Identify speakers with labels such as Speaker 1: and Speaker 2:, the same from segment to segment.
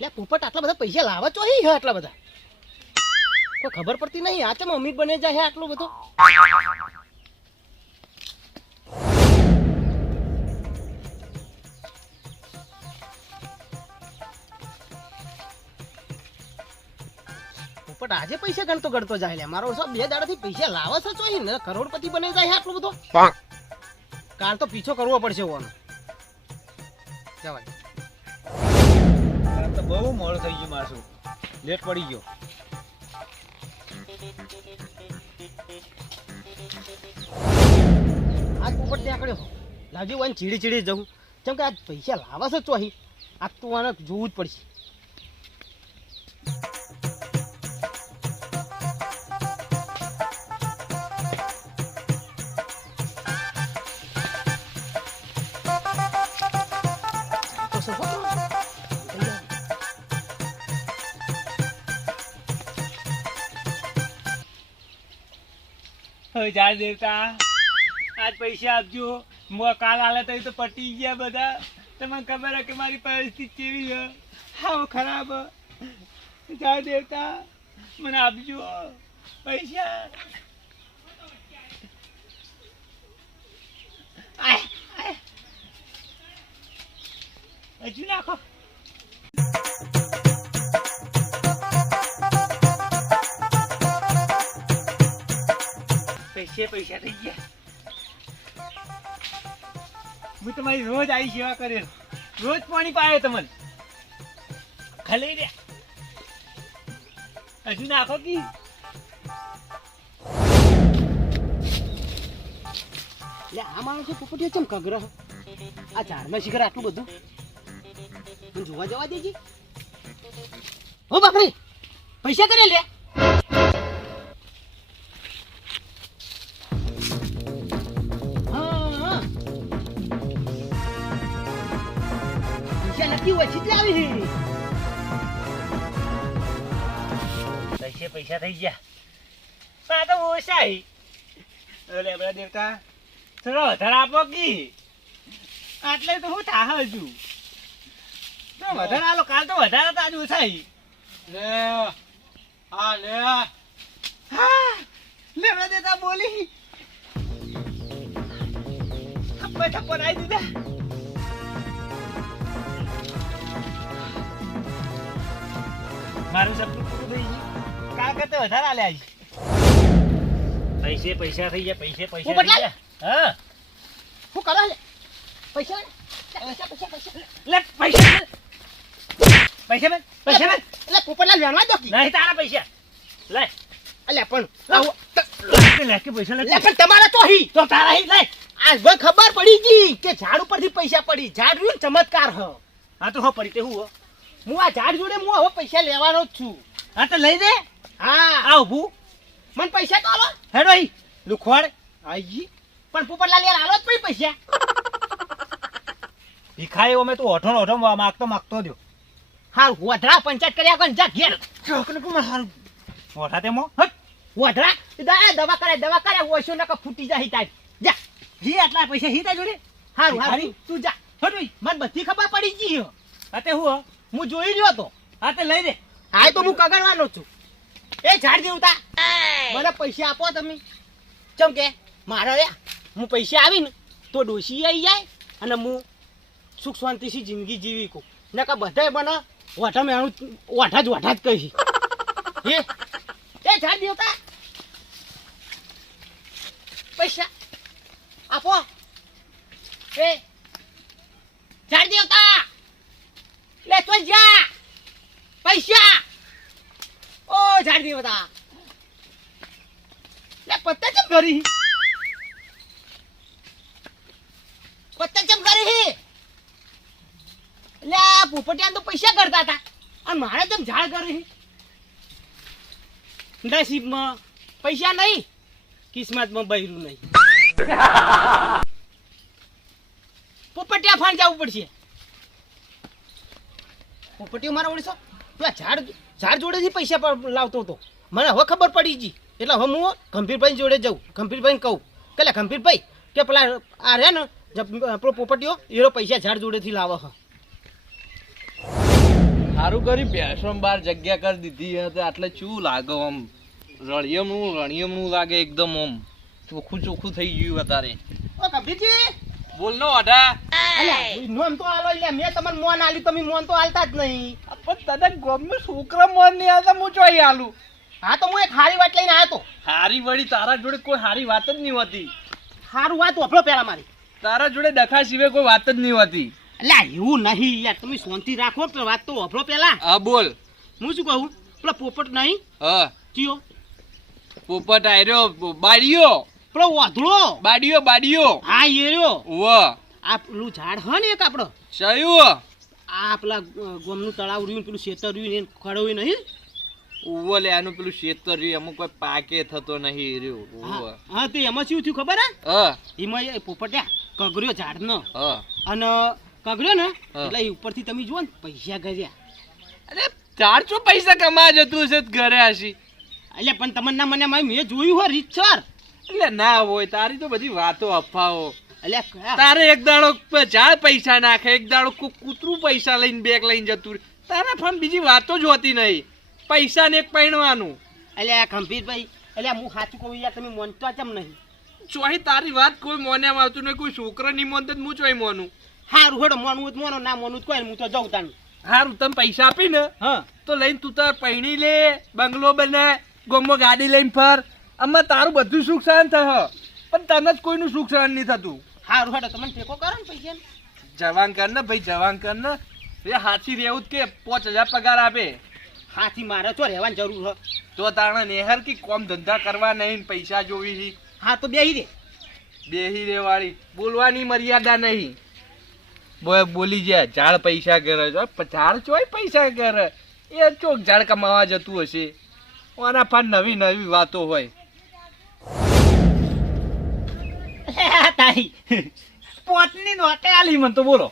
Speaker 1: લે પોપટ આટલા બધા પૈસા લાવવા ચોહી હે આટલા બધા? કોઈ ખબર પડતી નહીં આ ચમ અમીર બને જાય આટલું બધું? પોપટ આજે પૈસા ગણતો ગણતો જાય લે મારો સબ બે દાડાથી પૈસા લાવે છે ચોહી ને કરોડપતિ બને જાય હે આટલું બધું? કાલ તો પીછો કરવો પડશે ઓનો.
Speaker 2: તો બહુ મોડું થઈ ગયું મારું લેટ પડી ગયો.
Speaker 1: આજ પોપટ ત્યાં કર્યો લાવજી વાન ચીડી ચીડી જવું. કેમ કે આજ પૈસા લાવશે છે ચોહી આજ તું આને જોવું જ પડશે.
Speaker 2: જા દેવતા આજ પૈસા આપજો. મો કાલ આલે તો પટી ગયા બધા. તમને ખબર હે કે મારી પરિસ્થિતિ કેવી છે? હાવ ખરાબ. હજાર દેવતા મને આપજો. પૈસા. હજુ નાખો. પૈસે પૈસા થઈ ગયા. હું તમારી રોજ આવી સેવા કરેલ. રોજ પાણી પાયો તમને. ખાલી રહ્યા હજુ નાખો કી?
Speaker 1: લે આ માણસો પોપટીઓ ચમ કગર? આ ઝાડમાં શિખર આટલું બધું? મને જોવા જવા દેજી. હો બાપરે પૈસા કરે લે ઓછી જ લાવી છે.
Speaker 2: પૈસે પૈસા થઈ ગયા આ તો ઓછા. ઓલે બધા દેવતા થોડો વધારે આપો કી આટલે તો હું થાહ હજુ તો વધારે આલો કાલ તો વધારે હતા આજે ઓછા હી.
Speaker 3: લે હા લે
Speaker 2: હા લેવડા દેતા બોલી થપ્પડ થપ્પડ નાઈ દીધા મારું સપનું પૂરું થઈ ગયું. કા કરતે વધારે આલે આજ. પૈસે પૈસા થઈ ગયા પૈસે પૈસા થઈ ગયા. હા.
Speaker 1: શું કરો લે. પૈસા. પૈસા પૈસા પૈસા
Speaker 2: લે. પૈસા. પૈસા બે પૈસા બે
Speaker 1: એટલે પોપટલાલ વેણવા દો.
Speaker 2: નહીં તારા પૈસા. લે.
Speaker 1: અલ્યા પણ
Speaker 2: આવો. લે કે પૈસા લે.
Speaker 1: પણ તમારા તો હી
Speaker 2: તો તારા હી લે.
Speaker 1: આજ ખબર પડી ગઈ કે ઝાડ ઉપરથી પૈસા પડી. ઝાડ ચમત્કાર હ.
Speaker 2: હા તો હો પડી તે હું? હો
Speaker 1: હું આ ઝાડ જોડે હું હવે પૈસા લેવાનો જ છું.
Speaker 2: હા તો લઈ દે.
Speaker 1: હા.
Speaker 2: આ ઊભું.
Speaker 1: મને પૈસા તો આલો.
Speaker 2: હેડો અહીં. લુખવાડ.
Speaker 1: આઈ. પણ પોપટલાલ યાર આલો જ પછી પૈસા.
Speaker 2: ભીખાઈ અમે તું ઓઠો ઓઠો માગતો માગતો દો
Speaker 1: હા વધરા પંચાયત કર્યા કોણ જા ઘેર.
Speaker 2: ચોકને કું હારું. ઓઠા તેમાં
Speaker 1: હટ. વધરા દા દવા કરે દવા કરે ઓછો નકા ફૂટી જાય તાજ જા.
Speaker 2: જી આટલા પૈસા હી તા જોડે?
Speaker 1: હારું? હારું. તું જા.
Speaker 2: હટ ભાઈ
Speaker 1: મને બધી ખબર પડી ગઈ હતે
Speaker 2: હા? હું
Speaker 1: જોઈ રહ્યો તો
Speaker 2: હા તે લઈ દે
Speaker 1: આ તો હું કગડવાનો છું. એ ઝાડ દેવતા. મને પૈસા આપો તમે. ચમ કે મારા રે હું પૈસા આવીને તો ડોશી આવી જાય અને હું સુખ શાંતિથી જિંદગી જીવી કું નકા બધાય મને વાઠા મેણું ઓઠા જ ઓઠા જ કહી. એ એ ઝાડ દેવતા. પૈસા આપો. એ ઝાડ દેવતા! જા. પૈસા. ઓ ઝાડ દેવતા લે પત્તા ચમ કરી પત્તા ચમ કરી લે પોપટિયા તો પૈસા કરતા હતા. અને મારે ચમ ઝાડ કરી? નસીબમાં પૈસા નહીં કિસ્મતમાં બૈરું નહીં. પોપટિયા ફાન જવું પડશે. પોપટીઓ મારા ઓળીસો? પેલા ઝાડ ઝાડ જોડેથી પૈસા લાવતો હતો. મને હવે ખબર પડી ગઈ. એટલે હવે હું ગંભીરભાઈ જોડે જાઉં. ગંભીરભાઈને કહું. કે ગંભીરભાઈ કે પેલા આ રહ્યા ને આપણો પોપટીઓ એનો પૈસા ઝાડ જોડેથી લાવો હ
Speaker 4: સારું કરી ભેંસો બાર જગ્યા કરી દીધી હતી એટલે શું લાગે આમ? રળિયમનું રણિયમનું લાગે એકદમ આમ. ચોખ્ખું ચોખ્ખું થઈ ગયું અત્યારે.
Speaker 1: ઓ કબીરજી
Speaker 4: બોલ નો અઢા
Speaker 1: અલ્યા નોમ તો આલો લે મેં તમને મોન આલ્યું તમે મોન તો આલતા જ નહીં.
Speaker 4: પણ તને ગમે છોકરા મોન નહીં આલતા હું ચોઈ આલું.
Speaker 1: હા તો હું એક હારી વાત લઈને આવ્યો તો.
Speaker 4: હારી વળી તારા જોડે કોઈ હારી વાત જ નહીં હોતી.
Speaker 1: હારું વાત વાપરો પેલા મારી.
Speaker 4: તારા જોડે ડખા સિવાય કોઈ વાત જ નહીં હોતી.
Speaker 1: અલ્યા એવું નહીં યાર તમે શાંતિ રાખો તો વાત તો વાપરો પેલા.
Speaker 4: હા બોલ.
Speaker 1: હું શું કહું? પેલા પોપટ નહીં?
Speaker 4: હા.
Speaker 1: ચિયો
Speaker 4: પોપટ આયરો બાડીયો
Speaker 1: પેલો વાધળો.
Speaker 4: બાડીયો બાડીયો
Speaker 1: હા એ રહ્યો.
Speaker 4: વ
Speaker 1: આ પેલું ઝાડ હ ને એક આપણો?
Speaker 4: ચયું
Speaker 1: આ પેલા ગોમનું તળાવ રહ્યું પેલું શેતર રહ્યું એને ખડવ્યું નહીં?
Speaker 4: ઉવો લે આનું પેલું શેતર રહ્યું. એમાં કોઈ પાકે થતો નહીં રહ્યું.
Speaker 1: હા તે એમાં શું થયું ખબર હે?
Speaker 4: હા.
Speaker 1: એમાં પોપટ્યા કગર્યો ઝાડનો.
Speaker 4: હા.
Speaker 1: અને કગર્યો ને એટલે એ ઉપરથી તમે જુઓ ને પૈસા ગર્યા
Speaker 4: અરે ચારસો પૈસા કમા જતું છે ઘરે આશી.
Speaker 1: એટલે પણ તમને ના મને મેં જોયું હોય રીતસર.
Speaker 4: એટલે ના હોય તારી તો બધી વાતો અફવાઓ. તારે એક દાડો ચાર પૈસા નાખે એક દાડો કૂતરું પૈસા લઈને બેગ લઈને જતું. તારા ફોન બીજી વાતો જ હોતી નહીં. પૈસા ને એક પૈણવાનું
Speaker 1: એટલે આ ગંભીરભાઈ એટલે હું સાચું કહું યાર તમે મોનતા કેમ નહીં?
Speaker 4: ચોહી તારી વાત કોઈ મોને આવતું નહીં કોઈ છોકરો નહીં મોનતો હું ચોઈ મોનું.
Speaker 1: હારું હેડો મોનવું મોનો ના મોનવું કોઈ હું તો જાઉં તાનું
Speaker 4: હારું તમે પૈસા આપી ને
Speaker 1: હા.
Speaker 4: તો લઈને તું તાર પૈણી લે બંગલો બને ગોમો ગાડી લઈને ફર. આમાં તારું બધું સુખ સહન થશે પણ તને જ કોઈનું સુખ સહન નહીં થતું.
Speaker 1: સારું હેડો તમને ટેકો કરો ને પૈસા
Speaker 4: જવાન કર ને ભાઈ જવાન કર ને. એ હાથી રહેવું જ કે પાંચ હજાર પગાર આપે.
Speaker 1: હાથી મારે તો રહેવાની જરૂર હોય
Speaker 4: તો તાણે નેહર કે કોમ ધંધા કરવા નહીં પૈસા જોવી છે
Speaker 1: હા તો બેહી દે
Speaker 4: બેહી રેવાળી. બોલવાની મર્યાદા નહીં. બોય બોલી જાય ઝાડ પૈસા કરે ઝાડ ચોય પૈસા કરે? એ ચોક ઝાડ કમાવા જતું હશે. ઓના પણ નવી નવી વાતો હોય.
Speaker 2: તારી. પોતની નોટે આલી મને તો બોલો.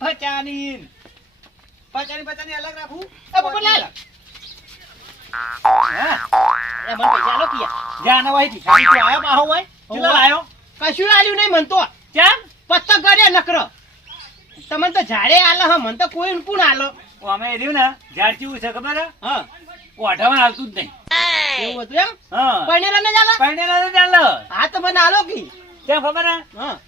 Speaker 2: પચાની. પચાની પચાની અલગ રાખું.
Speaker 1: એ પોપટલાલ એ મને પૈસા આલો કિયા.
Speaker 2: જાન હોય ભિખારી તો આયો બાહો હોય કેટલો
Speaker 1: ઓવા. કશું આલ્યું નહીં મન તો.
Speaker 2: ચામ
Speaker 1: પત્તો કરે નકરો. તમને તો ઝાડે આલો હ મન તો કોઈ કોણ આલો.
Speaker 2: અમે રહ્યું ને ઝાડ કેવું છે ખબર? હે.
Speaker 1: હા
Speaker 2: ઓઢામાં હાલતું જ નહીં.
Speaker 1: એવું હતું એમ? પરણેલા ને ચાલે
Speaker 2: પરણેલા તો ચાલે
Speaker 1: હા તો મને આલો કી.
Speaker 2: કેમ ખબર હે?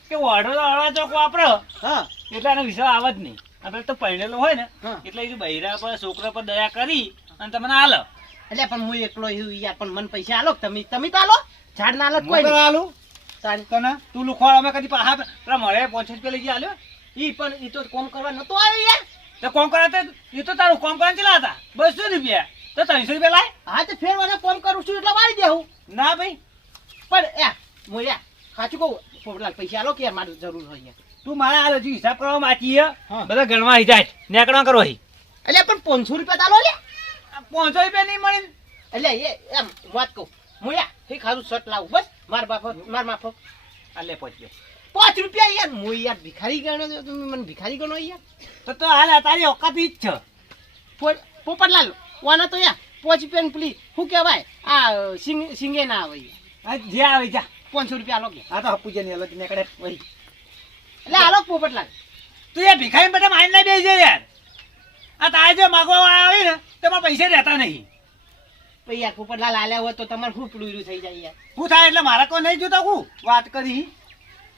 Speaker 2: કે ઓઢો તો ચોક વાપરો.
Speaker 1: હા.
Speaker 2: એટલે એનો વિશ્વાસ આવે જ નહીં. આપણે તો પરણેલો હોય ને એટલે એ બૈરા પર છોકરા પર દયા કરી અને તમને આલો.
Speaker 1: એટલે પણ હું એકલો યાર પણ મને પૈસા આલો તમે? તમે તો આલો? ઝાડ ના આલો તો કોઈ
Speaker 2: મોકલો
Speaker 1: નહીં.
Speaker 2: આલું.
Speaker 1: તારી
Speaker 2: તને? તું લુખવાડ અમે કદી પાહા પેલા મળે પાંચ રૂપિયા લઈ આલ્યો.
Speaker 1: ઈ પણ ઈ તો કોમ કરવા નતો આવ્યો યાર.
Speaker 2: તો કોમ કરાતે તો તારું કોમ કરવા ચલા હતા? બસો રૂપિયા. તો ત્રણસો રૂપિયા લાય.
Speaker 1: હા તો ફેર મને ફોન કરું છું એટલે વાળી દેવું
Speaker 2: ના ભાઈ.
Speaker 1: પણ એ હું યા સાચું કહું પોપટલાલ પૈસા આલો કે યાર મારે જરૂર હોય
Speaker 2: તું મારા હાલ હજુ હિસાબ કરવા માચી. બધા ગણવા હી જાય. નેકડા કરો હી
Speaker 1: એટલે પણ પાંચસો રૂપિયા તાલો લે.
Speaker 2: પાંચસો રૂપિયા નહીં મળે
Speaker 1: એટલે એ એમ વાત કહું. હું યા એ ખારું શર્ટ લાવું બસ. માર બાફો માર માફો
Speaker 2: આલે પહોંચજો
Speaker 1: પાંચ રૂપિયા. યાર હું યાર ભિખારી ગણો તમે મને ભિખારી ગણો યાર.
Speaker 2: તો તો હાલ તારી ઓકાત જ છે.
Speaker 1: પોપટલાલ વાના તો યા પોચ પેન પેલી શું કહેવાય? આ સિંગ સિંગે ના આવે
Speaker 2: જે આવે જા.
Speaker 1: પાંચસો રૂપિયા આલો કે.
Speaker 2: આ તો હપુજાની અલગ નીકળે વહી
Speaker 1: એટલે આલો લાગે
Speaker 2: તું એ ભીખાઈ બધા માઇન ના બેસી જાય યાર. આ તારે જે માગવા વાળા આવી ને તેમાં પૈસા રહેતા નહીં.
Speaker 1: પૈયા યાર પોપટલાલ આલ્યા હોય તો તમારે શું પીળું થઈ જાય યાર.
Speaker 2: હું થાય એટલે મારા કોઈ નહીં જોતા હું? વાત કરી.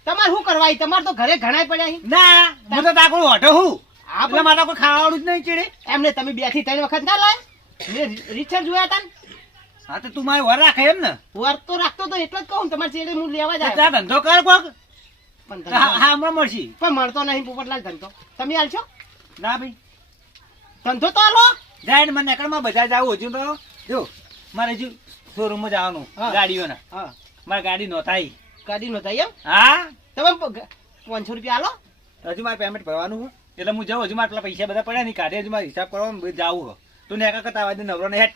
Speaker 1: તમારે શું કરવા? તમારે તો ઘરે ઘણા પડ્યા.
Speaker 2: ના હું તો તાકડું હટો હું.
Speaker 1: આપણે
Speaker 2: મારા કોઈ ખાવાનું જ નહીં ચીડે.
Speaker 1: એમને તમે બેથી ત્રણ વખત ના લાય રિચાર્જ જોયા ને?
Speaker 2: હા તો તું મારે વર રાખે એમ ને?
Speaker 1: વર તો રાખતો તો એટલે જ કહું તમારે ચેડે હું લેવા
Speaker 2: તો
Speaker 1: જાય
Speaker 2: ધંધો કર કોક. હા હમણાં મળશી.
Speaker 1: પણ મળતો નહીં પોપટલાલ ધંધો. તમે હાલશો?
Speaker 2: ના ભાઈ.
Speaker 1: ધંધો તો હાલો.
Speaker 2: જાય ને મને એકડમાં બજાર જાવું હજુ તો. જો મારે હજુ શોરૂમમાં જવાનું. ગાડીઓના.
Speaker 1: હા.
Speaker 2: મારે ગાડી નોંધાઈ.
Speaker 1: ગાડી નો થાય એમ?
Speaker 2: હા.
Speaker 1: તમે પાંચસો રૂપિયા હાલો.
Speaker 2: હજુ મારે પેમેન્ટ ભરવાનું એટલે હું જાઉં હજુ મારે પેલા પૈસા બધા પડ્યા નહીં. કાઢે હજુ મારે હિસાબ કરવાનું જાવું તું ને કરતા આવા નવરો ને હેટ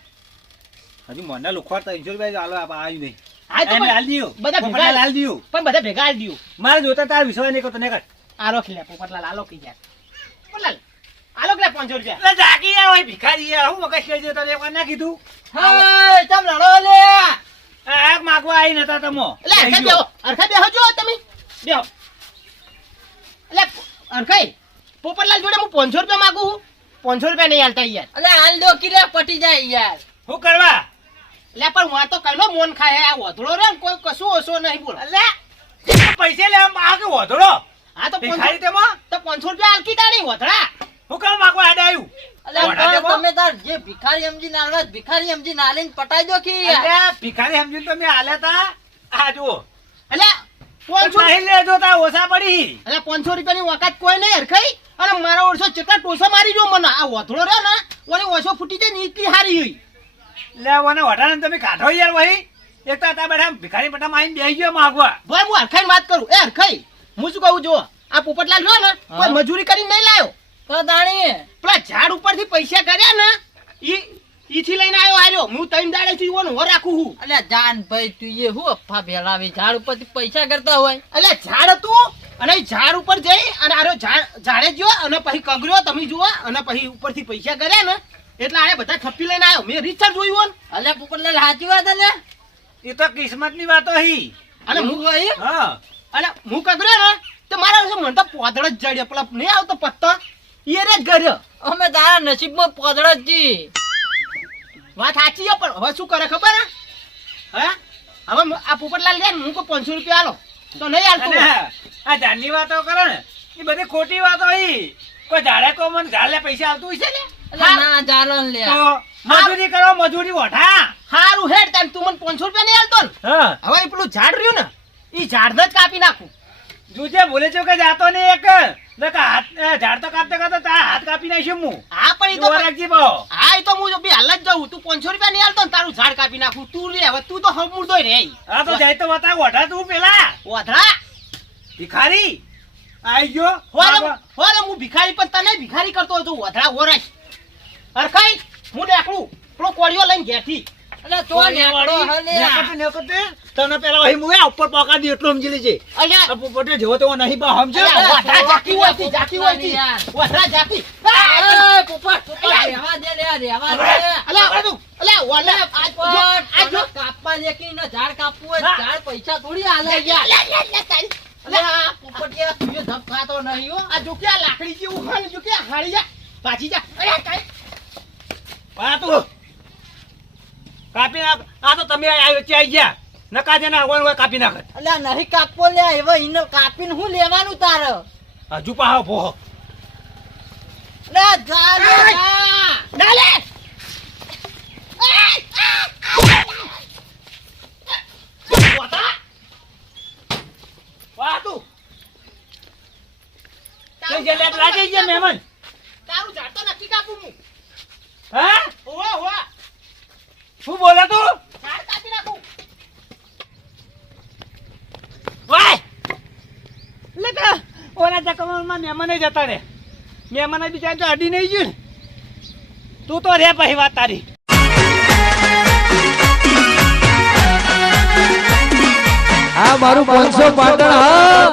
Speaker 2: હજી મને લુખવાડ ત્રણસો રૂપિયા હાલો આવ્યું નહીં.
Speaker 1: પણ- બધા ભેગા
Speaker 2: હાલ દીયો.
Speaker 1: પણ બધા ભેગા હાલ દ્યો.
Speaker 2: મારે જોતા તાર વિશ્વાસ નહીં કરતો ને કર
Speaker 1: આલો ખીલે પોપટલાલ આલો કી યાર પોપટલાલ આલો કે પાંચસો રૂપિયા.
Speaker 2: એટલે જાગી યાર હોય ભિખારી યાર હું મગજ કહી તને એકવાર ના કીધું?
Speaker 1: હા તમ લડો લે.
Speaker 2: આગ માગવા આવી નતા તમો.
Speaker 1: એટલે હરખા બેહો હરખા બેહો જો તમે. બેહો. એટલે અરખાઈ પોપટલાલ જોડે હું પાંચસો રૂપિયા માગું છું. પાંચસો રૂપિયા નહીં હાલતા યાર.
Speaker 3: અલે હાલ દો કિરે પટી જાય યાર?
Speaker 2: શું કરવા?
Speaker 1: એટલે પણ હું તો કઈ મોન ખાય આ વધડો રે ને કોઈ કશું ઓછો નહીં બોલો.
Speaker 2: અલે પૈસે લેવા કે વધડો?
Speaker 1: હા તો
Speaker 2: ભિખારી તેમાં?
Speaker 1: તો પાંચસો રૂપિયા હાલકી તારી વધડા.
Speaker 2: હું કરવા માંગવા આડે આવ્યું
Speaker 3: અલે? તમે? તાર જે ભિખારી સમજી નાલવા ભિખારી સમજી નાલીને પટાઈ દો કે
Speaker 2: અલ્યા ભિખારી સમજી તમે હાલ્યા તા. આ જુઓ.
Speaker 1: એટલે પાંચસો
Speaker 2: લેજો તા ઓછા પડી.
Speaker 1: એટલે પાંચસો રૂપિયાની વખત કોઈ નહીં હરખાઈ. અને મારા ઓળસો કેટલા ટોસા મારી જો મને. આ વધડો રે ને ઓને ઓછો ફૂટી જાય ને એટલી હારી હોય.
Speaker 2: લે ઓને વઢાને તમે કાઢો યાર ભાઈ એક તો આ બેઠા ભિખારી બેઠા માં આવીને બેસી ગયો માગવા.
Speaker 1: ભાઈ હું હરખાઈ વાત કરું. એ હરખાઈ હું શું કહું જો આ પોપટલાલ જો ને કોઈ મજૂરી કરીને નહીં લાયો.
Speaker 3: પણ દાણી
Speaker 1: પેલા ઝાડ ઉપરથી પૈસા કર્યા ને ઈ ઈથી લઈને આવ્યો આર્યો. હું તઈન દાડે થી ઓનો હો રાખું હું
Speaker 3: અલ્યા જાન ભાઈ તું એ હું અફા ભેળાવી? ઝાડ ઉપરથી પૈસા કરતા હોય.
Speaker 1: એટલે ઝાડ હતું અને ઝાડ ઉપર જઈ અને આરો ઝાડ ઝાડે જો અને પછી કગર્યો તમે જુઓ અને પછી ઉપરથી પૈસા કર્યા ને એટલે આને બધા થપ્પી લઈને આવ્યો. મેં રિચાર્જ જોયું હોન
Speaker 3: અલે પોપટલાલ સાચી વાત અલે
Speaker 2: એ તો કિસ્મતની વાતો હી.
Speaker 1: અને હું
Speaker 3: કહી
Speaker 2: હા.
Speaker 1: અને હું કગર્યો ને તો મારા મને તો પોદળ જ જડ્યો. પેલા નહીં આવતો પત્તો. એ રે ગર્યો.
Speaker 3: અમે તારા નસીબમાં પોદળ જ જી.
Speaker 1: વાત સાચી છે પણ હવે શું કરે ખબર હે? હે? હવે આ પોપટલાલ લે હું કો પાંચસો રૂપિયા આલો. તો નહીં હાલતું.
Speaker 2: આ ઝાડની વાતો કરે ને એ બધી ખોટી વાતો હી. કોઈ ઝાડે કો મને ઝાડ પૈસા આવતું હશે ને?
Speaker 3: ના જાલન લે.
Speaker 2: તો મજૂરી કરો મજૂરી વઢા.
Speaker 1: હારું હેડ તાન તું મને પાંચસો રૂપિયા નહીં આલતો ને? હવે પેલું ઝાડ રહ્યું ને એ ઝાડને જ કાપી નાખું.
Speaker 2: જોજે બોલે છો કે જાતો ને એક? હાથ ઝાડ તો કાપતા કાપતા તારા હાથ કાપી નાખ્યું હું.
Speaker 1: હા પણ એ
Speaker 2: તો રાખજી ભાવ.
Speaker 1: હા એ તો હું બી હાલ જ જાઉં. તું પાંચસો રૂપિયા નહીં હાલતો તારું ઝાડ કાપી નાખું. તું રે હવે તું તો હમુરદો રે
Speaker 2: હા તો જાય તો બતા વઢા તું પેલા.
Speaker 1: ઓધરા
Speaker 2: ભિખારી. આઈ ગયો.
Speaker 1: હોરે હોરે હું ભિખારી પણ તને ભિખારી કરતો હતો ઓધરા અરે અરખાઈ હું દેખલું પેલો કોળિયો લઈને ઘેરથી.
Speaker 3: અલે તો નેકળો હલે.
Speaker 2: તને પેલા વહી મુએ ઉપર પકા દી એટલું સમજી લેજે.
Speaker 1: અલ્યા
Speaker 2: આ જેવો તેવો નહીં બા સમજે
Speaker 1: અલ્યા, જાકી હોય છે, જાકી હોય છે.
Speaker 3: યાર.
Speaker 1: જાકી.
Speaker 3: એ પોપટ પોપટ રહેવા દે લે રહેવા દે.
Speaker 1: અલ્યા અલ્યા અલ્યા ઓલા આજ આજ
Speaker 3: કાપવા દે કે ઝાડ કાપવું હોય ઝાડ પૈસા થોડી હાલે
Speaker 1: અલ્યા,
Speaker 3: યાર.
Speaker 1: અલ્યા, અલ્યા, તારી-
Speaker 3: અલે આ પોપટિયા તું એ ધપ નહીં હો.
Speaker 1: આ જો લાકડી જેવું હોય ને જો કે જા. પાછી જા. અરે કાઈ
Speaker 2: પા તું. કાપી નાખ. આ તો તમે વચ્ચે આવી ગયા. નકા જેને આવવાનું હોય કાપી નાખ.
Speaker 3: આ નહીં કાપવો લે હવે એને કાપીને હું લેવાનું તારે?
Speaker 2: હજુ પાહો ભોહો મહેમાન.
Speaker 1: તારું જાતો નથી કાપું હું.
Speaker 2: હા? બોલે તું? ઓના ચકમાં મહેમાને જતા રે. મહેમાને બિચાર તો અડી નહીં ગયું તું તો રે પછી વાત તારી.
Speaker 5: આ મારું પાંચસો પાટણ હા.